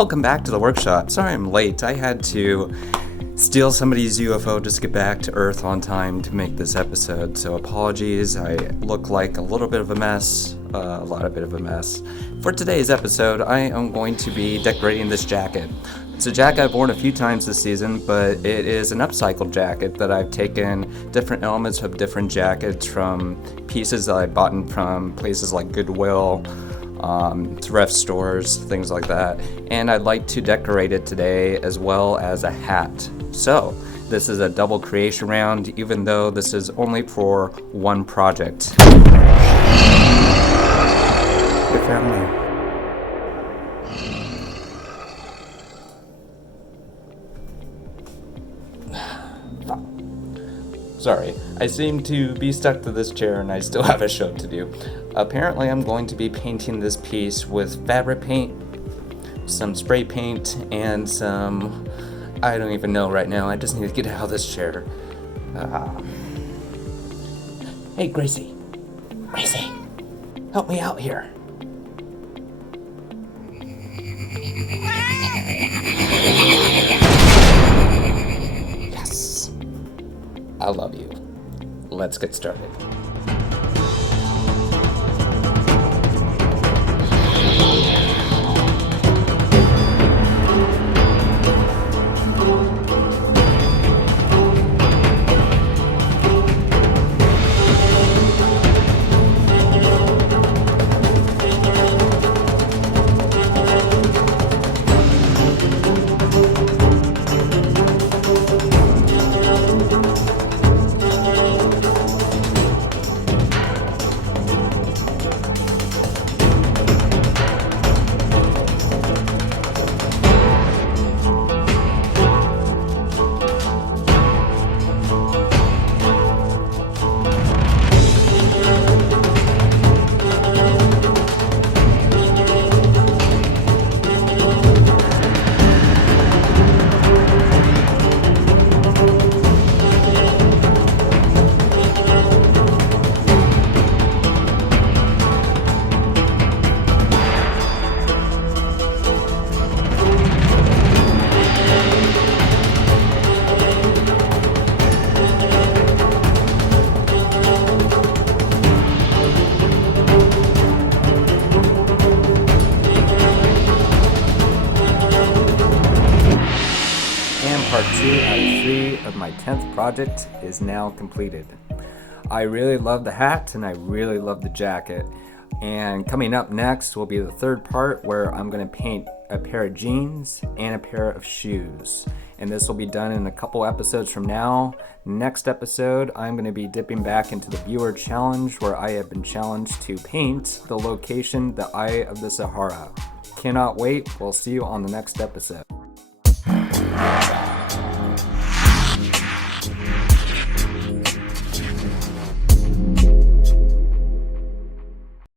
Welcome back to the workshop. Sorry I'm late. I had to steal somebody's UFO just to get back to Earth on time to make this episode, so apologies. I look like a little bit of a mess, For today's episode, I am going to be decorating this jacket. It's a jacket I've worn a few times this season, but it is an upcycled jacket that I've taken different elements of different jackets from pieces that I bought from places like Goodwill, thrift stores, things like that. And I'd like to decorate it today as well as a hat. So this is a double creation round, even though this is only for one project. Your family. Sorry, I seem to be stuck to this chair and I still have a show to do. Apparently I'm going to be painting this piece with fabric paint, some spray paint, and some... I don't even know right now, I just need to get out of this chair. Hey Gracie, help me out here. Yes, I love you. Let's get started. Part 2 out of 3 of my 10th project is now completed. I really love the hat and I really love the jacket. And coming up next will be the third part where I'm going to paint a pair of jeans and a pair of shoes. And this will be done in a couple episodes from now. Next episode, I'm going to be dipping back into the viewer challenge where I have been challenged to paint the location, the Eye of the Sahara. Cannot wait. We'll see you on the next episode.